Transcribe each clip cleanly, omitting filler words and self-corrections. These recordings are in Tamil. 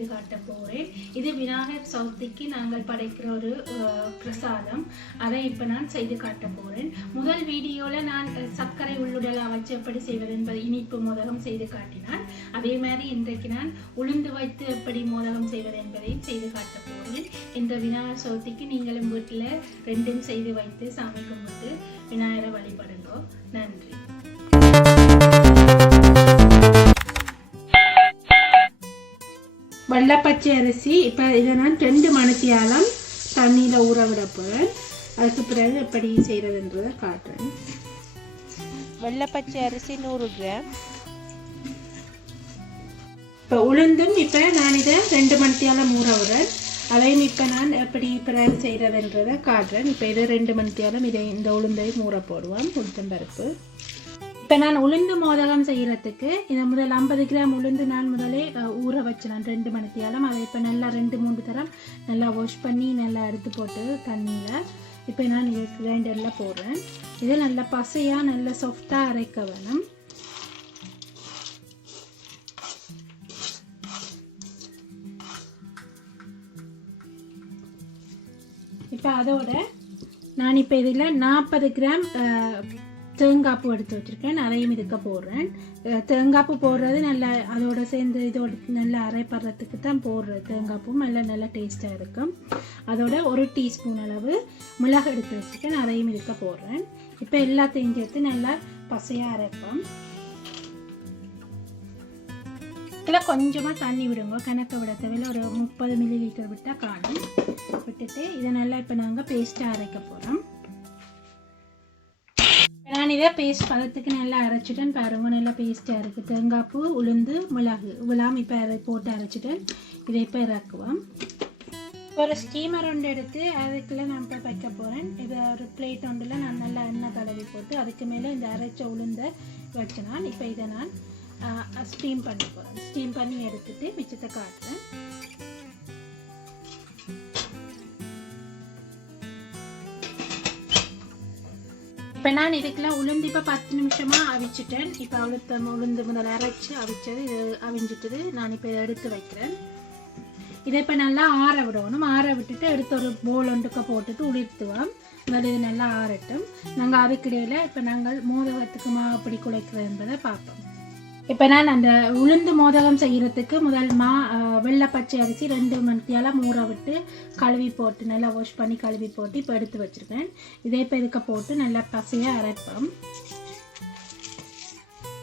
செய்து காட்ட போகிறேன். இது விநாயகர் சதுர்த்திக்கு நாங்கள் படைக்கிற ஒரு பிரசாதம். அதை இப்போ நான் செய்து காட்ட போகிறேன். முதல் வீடியோவில் நான் சர்க்கரை உள்ளுடலா வச்சு எப்படி செய்வது என்பது இனிப்பு மோதகம் செய்து காட்டினான். அதே மாதிரி இன்றைக்கு நான் உளுந்து வைத்து எப்படி மோதகம் செய்வது என்பதையும் செய்து காட்ட போகிறேன். இந்த விநாயகர் சதுர்த்திக்கு நீங்களும் வீட்டில் ரெண்டும் செய்து வைத்து சாமி கும்பிட்டு விநாயகரை வழிபடுங்கோ. நன்றி. வெள்ளைப்பச்சை அரிசி இப்போ இதை நான் 2 மணித்தியாலம் தண்ணியில் ஊற விட போகிறேன். அதுக்கு பிறகு எப்படி செய்கிறதுன்றதை காட்டுறேன். வெள்ளைப்பச்சை அரிசி 100 கிராம். இப்போ உளுந்தும் இப்போ நான் இதை 2 மணித்தியாலம் ஊற விடுறேன். அதையும் இப்போ நான் எப்படி பிறகு செய்கிறதுன்றதை காட்டுறேன். இப்போ இதை 2 மணித்தியாலம் இந்த உளுந்தையும் ஊற போடுவோம். உளுத்தம்பருப்பு. இப்போ நான் உளுந்து மோதகம் செய்கிறதுக்கு இதை முதல் 50 கிராம் உளுந்து நான் முதலே ஊற வச்சினேன் 2 மணித்தியாலம். அதை இப்போ நல்லா 2-3 தரம் நல்லா வாஷ் பண்ணி நல்லா எடுத்து போட்டு தண்ணியில் இப்போ நான் இது கிரைண்டரில் போடுறேன். இது நல்லா பசையாக நல்லா சாஃப்டாக அரைக்க வேணும். இப்போ அதோட நான் இப்போ இதில் 40 கிராம் தேங்காய்ப்பூ எடுத்து வச்சுருக்கேன். அதையும் இதுக்க போடுறேன். தேங்காய்ப்பூ போடுறது நல்லா அதோட சேர்ந்து இதோட நல்லா அரைப்படுறதுக்கு தான் போடுறது. தேங்காய்ப்பூ நல்லா டேஸ்ட்டாக இருக்கும். அதோட 1 டீஸ்பூன் அளவு மிளகு எடுத்து வச்சுருக்கேன். அதையும் இதுக்க போடுறேன். இப்போ எல்லாத்தையும் சேர்த்து நல்லா பசையாக அரைப்போம். இதில் கொஞ்சமாக தண்ணி விடுங்க. கணக்கை விட தேவையில்ல. ஒரு 30 மில்லிலிட்டர் விட்டால் காணும். விட்டுட்டு இதை நல்லா இப்போ நாங்கள் பேஸ்ட்டாக அரைக்க போகிறோம். நான் இதை பேஸ்ட் பதத்துக்கு நல்லா அரைச்சிட்டேன். பாருங்க நல்லா பேஸ்ட்டாக இருக்குது. தேங்காய்ப்பூ உளுந்து மிளகு இவ்வளோ இப்போ போட்டு அரைச்சிட்டேன். இதை இப்போ இறக்குவோம். ஒரு ஸ்டீமர் ஒன்று எடுத்து அதுக்குள்ளே நான் இப்போ வைக்க போகிறேன். இதை ஒரு பிளேட் ஒன்றில் நான் நல்லா எண்ணெய் தடவி போட்டு அதுக்கு மேலே இந்த அரைச்ச உளுந்தை வச்சினான். இப்போ இதை நான் ஸ்டீம் பண்ணி போகிறேன். ஸ்டீம் பண்ணி எடுத்துட்டு மிச்சத்தை காட்டுறேன். இப்போ நான் இதுக்கெல்லாம் உளுந்து இப்போ 10 நிமிஷமாக அவிச்சிட்டேன். இப்போ உளுந்து முதல் அரைச்சி அவிச்சது இது அவிஞ்சிட்டது. நான் இப்போ இதை எடுத்து வைக்கிறேன். இதை இப்போ நல்லா ஆற விடணும். ஆற விட்டுட்டு எடுத்து ஒரு போல் ஒன்றுக்க போட்டுட்டு உளிர்த்துவோம். முதல்ல இது நல்லா ஆறட்டும். நாங்கள் அதுக்கிடையில் இப்போ நாங்கள் மோதகத்துக்கு மாவு எப்படி குழைக்கிறது என்பதை பார்ப்போம். இப்போ நான் அந்த உளுந்து மோதகம் செய்கிறதுக்கு முதல் வெள்ளைப்பச்சை அரிசி 2 மணித்தியாலம் ஊற விட்டு கழுவி போட்டு நல்லா வாஷ் பண்ணி கழுவி போட்டு இப்போ எடுத்து வச்சுருக்கேன். இதை இப்போ இதுக்க போட்டு நல்லா பசையாக அரைப்போம்.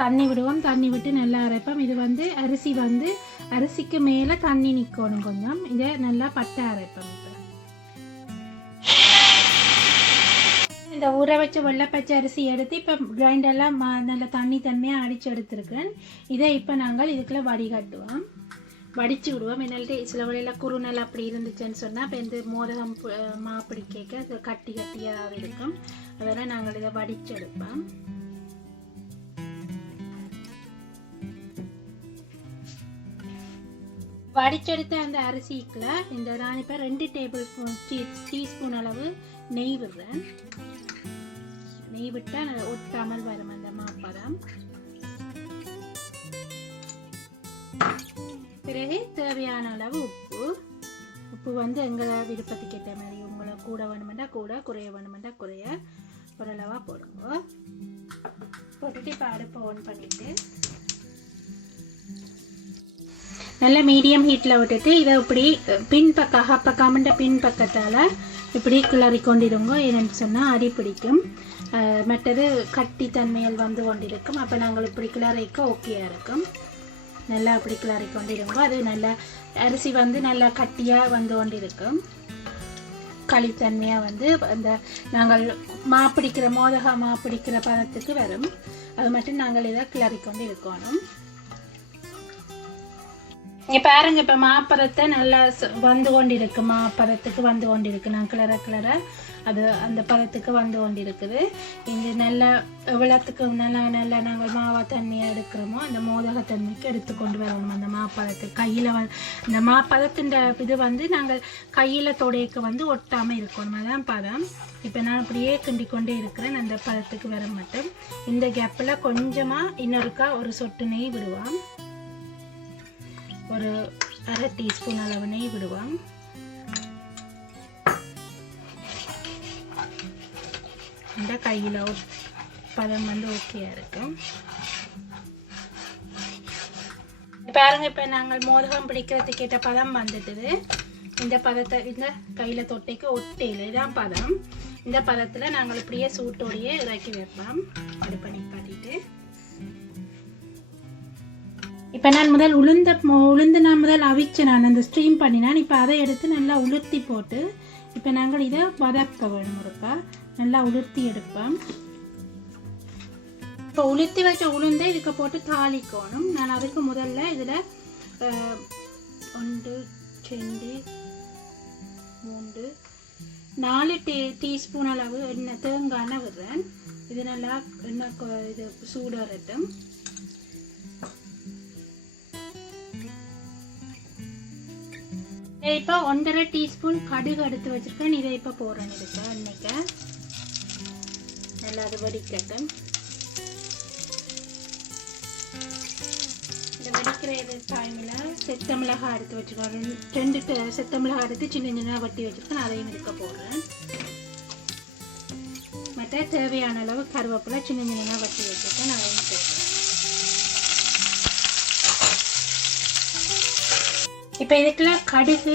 தண்ணி விடுவோம். தண்ணி விட்டு நல்லா அரைப்போம். இது அரிசிக்கு மேலே தண்ணி நிற்கணும் கொஞ்சம். இதை நல்லா பட்டை அரைப்போம். இந்த ஊற வச்ச வெள்ளைப்பச்சை அரிசி எடுத்து இப்போ கிரைண்டெல்லாம் நல்ல தண்ணியாக அடித்து எடுத்துருக்கேன். இதை இப்போ நாங்கள் இதுக்குள்ளே வடிகட்டுவோம். வடித்து விடுவோம். என்னால்ட்டு சில வழியில் குறுநல் அப்படி இருந்துச்சுன்னு சொன்னால் இப்போ இந்த மோதகம் மாப்பிடி கேட்க கட்டியாக இருக்கும். அதெல்லாம் நாங்கள் இதை வடித்து எடுப்போம். வடிச்செடுத்த அந்த அரிசிக்குள்ள இந்த நான் இப்போ 2 டீஸ்பூன் அளவு நெய் விடுறேன். நெய் விட்டால் ஒட்டாமல் வரும் அந்த மாப்பதம். பிறகு தேவையான அளவு உப்பு எங்களை விருப்பத்துக்கு ஏற்ற மாதிரி உங்களை கூட வேணுமெண்டா கூட குறைய வேணுமெண்டா குறைய ஓரளவாக போடுங்க. போட்டுட்டு இப்போ அடுப்பை ஆன் பண்ணிட்டு நல்லா மீடியம் ஹீட்டில் விட்டுட்டு இதை இப்படி பின்பக்கமண்ட பின்பக்கத்தால் இப்படி கிளறி கொண்டிருங்க. என்னென்னு சொன்னால் அடி பிடிக்கும். மற்றது கட்டி தன்மையில் வந்து கொண்டிருக்கும். அப்போ நாங்கள் இப்படி கிளறிக்க ஓகேயாக இருக்கும். நல்லா அப்படி கிளறி கொண்டிருங்க. அது நல்லா அரிசி நல்லா கட்டியாக வந்து கொண்டிருக்கும். களித்தன்மையாக அந்த நாங்கள் மோதக மாப்பிடிக்கிற பதத்துக்கு வரும். அது மட்டும் நாங்கள் இதை கிளறி கொண்டு இருக்கணும். இங்கே பாருங்க. இப்போ மாப்பதத்தை நல்லா வந்து கொண்டிருக்கு. மாப்பதத்துக்கு வந்து கொண்டிருக்கு. நான் கிளற அது அந்த பதத்துக்கு வந்து கொண்டிருக்குது. இங்கே நல்லா எவ்வளோத்துக்கு நல்லா நாங்கள் மாவா தண்ணியாக எடுக்கிறோமோ அந்த மோதகத்தன்மைக்கு எடுத்துக்கொண்டு வரணும். அந்த மாப்பதத்துக்கு கையில் இந்த மாப்பதத்தின் இது நாங்கள் கையில் தொடையக்கு ஒட்டாமல் இருக்கணும். அதான் பதம். இப்போ நான் அப்படியே கிண்டி கொண்டே இருக்கிறேன். அந்த பதத்துக்கு வர மட்டும். இந்த கேப்பில் கொஞ்சமாக இன்னொருக்கா ஒரு சொட்டு நெய் விடுவோம். ஒரு 1/2 டீஸ்பூன் அளவு நெய் விடுவோம். இந்த கையில் பதம் வந்து ஓகேயா இருக்கும். பாருங்க, இப்போ நாங்கள் மோதகம் பிடிக்கிறதுக்கு ஏற்ற பதம் வந்துட்டுது. இந்த பதத்தை இந்த கையில் தொட்டைக்கு ஒட்டையில் இதான் பதம். இந்த பதத்தில் நாங்கள் இப்படியே சூட்டோடையே இறக்கி வைப்போம். அடுப்பை நிப்பாட்டிட்டு இப்போ நான் உளுந்து நான் முதல் அவிச்சு நான் அந்த ஸ்ட்ரீம் பண்ணினேன். இப்போ அதை எடுத்து நல்லா உளுர்த்தி போட்டு இப்போ நாங்கள் இதை வதக்க வேணும். இருக்கா நல்லா உளுர்த்தி எடுப்போம். இப்போ உளுர்த்தி வச்ச உளுந்தை இதுக்கு போட்டு தாளிக்கணும். நான் அதுக்கு முதல்ல இதில் 1 2 3 4 டீஸ்பூன் அளவு எண்ணெய் தேங்காய் எண்ணெய் விடுறேன். இது நல்லா எண்ணெய் இது சூடாகட்டும். இப்போ 1.5 டீஸ்பூன் கடுகு எடுத்து வச்சிருக்கேன். இதை இப்போ போடுறேன். இதுக்கு எண்ணெய்க்கு நல்லா அது வடிக்கட்டும். இந்த வடிக்கிற டைமில் செத்த மிளகாய் எடுத்து வச்சுருக்கேன். 2 செத்த மிளகாய் எடுத்து சின்ன சின்ன வட்டி வச்சுருக்கேன். அதையும் இதுக்க போடுறேன். மற்ற தேவையான அளவு கருவேப்பிலை சின்ன சின்ன வட்டி வச்சுருக்கேன். அதையும் போடுறேன். இப்போ இதுக்குள்ள கடுகு,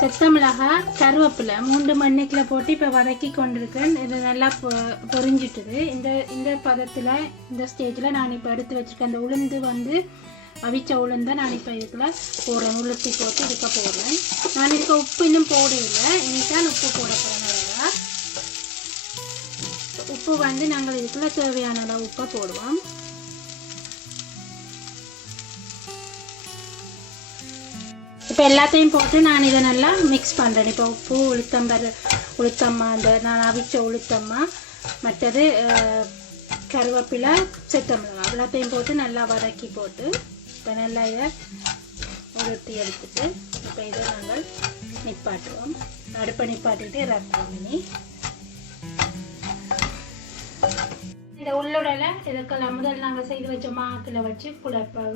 செத்த மிளகாய், கருவேப்பிலை 3 மண்ணிக்கில் போட்டு இப்போ வதக்கி கொண்டிருக்கேன். இது நல்லா பொரிஞ்சிட்டுது. இந்த பதத்தில் இந்த ஸ்டேஜில் நான் இப்போ எடுத்து வச்சுருக்கேன். அந்த உளுந்து வந்து அவிச்ச உளுந்தை நான் இப்போ இதுக்குள்ள போடுறேன். உளுத்தி போட்டு இதுக்க போடுறேன். நான் இதுக்கு உப்பு இன்னும் போடவில்லை. இனிதான் உப்பு போட போகிறேன். உப்பு வந்து நாங்கள் இதுக்குள்ள தேவையான அளவு உப்பை போடுவோம். இப்போ எல்லாத்தையும் போட்டு நான் இதை நல்லா மிக்ஸ் பண்ணுறேன். இப்போ உப்பு, உளுத்தம்மா அந்த நான் அவிச்ச உளுத்தம்மா, மற்றது கருவேப்பிலை, செத்த மிளகாய் எல்லாத்தையும் போட்டு நல்லா வதக்கி போட்டு இப்போ நல்லா இதை உளுத்தி எடுத்துட்டு இப்போ இதை நாங்கள் நிப்பாட்டுவோம். அடுப்பை நிப்பாட்டிட்டு ரப்போம். இந்த உள்ளுடலை இதுக்கெல்லாம் முதல் நாங்கள் செய்து வச்ச மாத்தில் வச்சு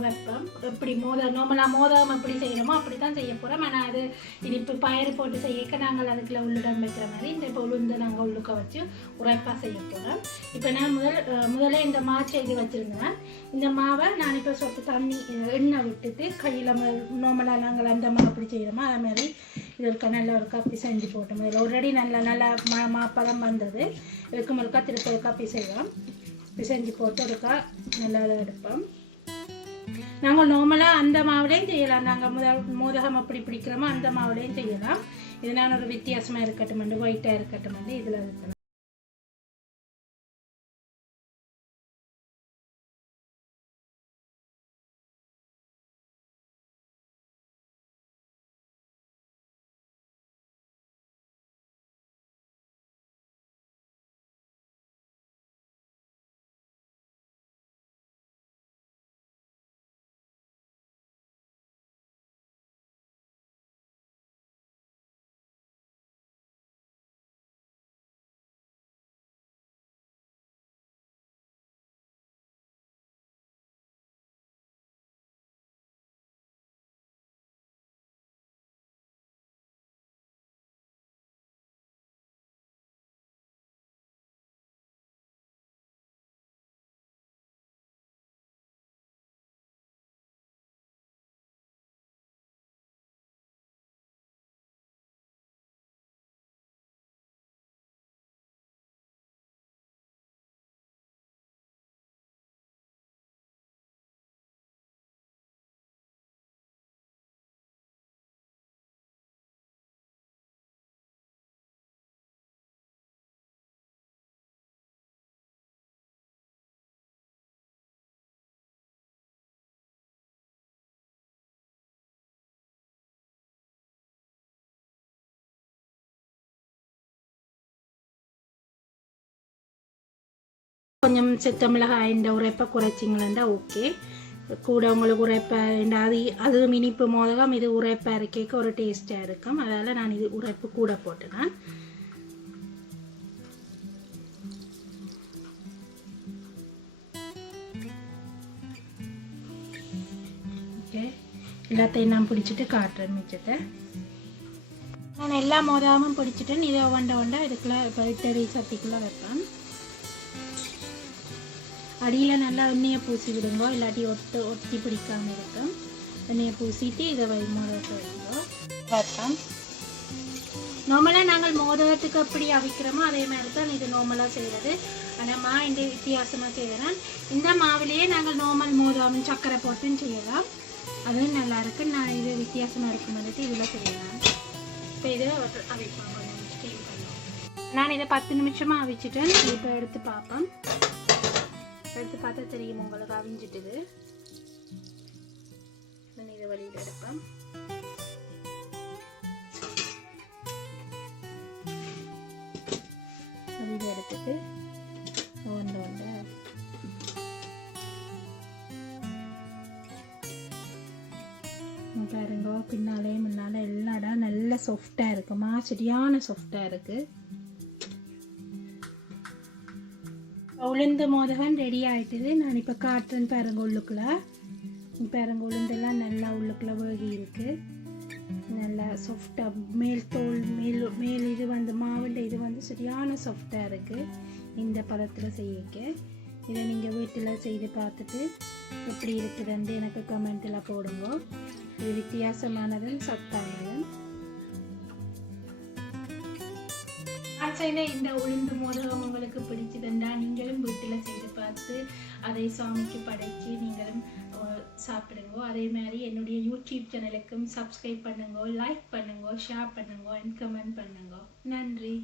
வைப்போம். எப்படி நார்மலாக மோதகம் எப்படி செய்கிறோமோ அப்படி தான் செய்ய போகிறோம். ஆனால் அது இனிப்பு பயிறு போட்டு செய்யக்க நாங்கள் அதுக்குள்ள உள்ளுடம் வைக்கிற மாதிரி இந்த இப்போ உளுந்து நாங்கள் உள்ளுக்க வச்சு உரைப்பாக செய்ய போகிறோம். இப்போ நான் முதல்ல இந்த செய்து வச்சுருந்தேன். இந்த மாவை நான் இப்போ சொட்டு தண்ணி எண்ணெய் விட்டுட்டு கையில் நார்மலாக நாங்கள் அந்த மாவு அப்படி செய்கிறோமோ அதே மாதிரி இதற்கு நல்ல ஒரு காப்பி செஞ்சு போட்டோம். இதில் ஆல்ரெடி நல்லா மாப்பழம் வந்தது. இதுக்கு ஒருக்கா திருப்பி ஒரு காப்பி செய்வோம். பிசைஞ்சு போட்டு ஒருக்கா நல்லா எடுப்போம். நாங்கள் நார்மலாக அந்த மாவுலேயும் செய்யலாம். நாங்கள் மோதகம் அப்படி பிடிக்கிறோமோ அந்த மாவுலேயும் செய்யலாம். இது நான் ஒரு வித்தியாசமாக இருக்கட்டும், ஒயிட்டாக இருக்கட்டும் இதில் இருக்கணும். கொஞ்சம் செத்த மிளகாய் இந்த உரைப்பை குறைச்சிங்களா ஓகே. கூட உங்களுக்கு உரைப்பை அது இனிப்பு மோதகம், இது உரைப்பை அரைக்க ஒரு டேஸ்ட்டாக இருக்கும். அதனால் நான் இது உரைப்பு கூட போட்டுனேன். ஓகே, எல்லாத்தையும் நான் பிடிச்சிட்டு காட்டுறேன் மிச்சத்தை. நான் எல்லா மோதகமும் பிடிச்சிட்டேன். இதை ஒண்ட இதுக்குள்ள இப்போ இட்டரி சட்டிக்குள்ளே வைப்பேன். அடியில் நல்லா எண்ணெயை பூசி விடுங்க, இல்லாட்டி ஒட்டி பிடிக்காமல் இருக்கும். எண்ணெயை பூசிட்டு இதை மோதகத்தை வைப்போம். நார்மலாக நாங்கள் மோதகத்துக்கு எப்படி அவிக்கிறோமோ அதே மாதிரி தான் இது நார்மலாக செய்கிறது. ஆனால் இந்த வித்தியாசமாக செய்கிறேன். இந்த மாவிலேயே நாங்கள் நார்மல் மோதகம் சக்கரை போட்டுன்னு செய்யலாம், அதுவும் நல்லா இருக்கு. நான் இது வித்தியாசமாக இருக்கும் வந்துட்டு இதில் செய்யலாம். இப்போ இதை அவிப்போம், கொஞ்சம் ஸ்டீம் பண்ணுவோம். நான் இதை 10 நிமிஷமாக அவிச்சிட்டேன். இப்போ எடுத்து பார்ப்பேன். எடுத்து பார்த்தா தெரியும் உங்களுக்கு அவிஞ்சிட்டுது. இதை வழியில் எடுப்பேன். இதை எடுத்துட்டு ஒன்று பாருங்க, பின்னாலே முன்னால எல்லா இடம் நல்ல சாஃப்டாக இருக்குமா, சரியான சாஃப்டாக இருக்கு. உளுந்து மோதகம் ரெடி ஆயிட்டுது. நான் இப்போ காட்டுறேன் பாருங்க. உள்ளுக்குள்ள பாருங்க, உளுந்தெல்லாம் நல்லா உள்ளுக்குள்ள வேகி இருக்கு. நல்லா சாஃப்டாக மேல் தோல் மேல் இது வந்து மாவுண்ட இது வந்து சரியான சாஃப்டாக இருக்குது. இந்த பதத்தில் செய்யக்க இதை நீங்கள் வீட்டில் செய்து பார்த்துட்டு எப்படி இருக்குதுன்னு எனக்கு கமெண்ட்டில் போடுங்க. இது வித்தியாசமானதும் சத்தானதும். நான் செய்த இந்த உளுந்து மோதகம் உங்களுக்கு பிடிச்சதுண்டா நீங்களும் வீட்டில் செய்து பார்த்து அதை சாமிக்கு படைச்சு நீங்களும் சாப்பிடுங்க. அதே மாதிரி என்னுடைய யூடியூப் சேனலுக்கும் சப்ஸ்கிரைப் பண்ணுங்க, லைக் பண்ணுங்க, ஷேர் பண்ணுங்க, அண்ட் கமெண்ட் பண்ணுங்க. நன்றி.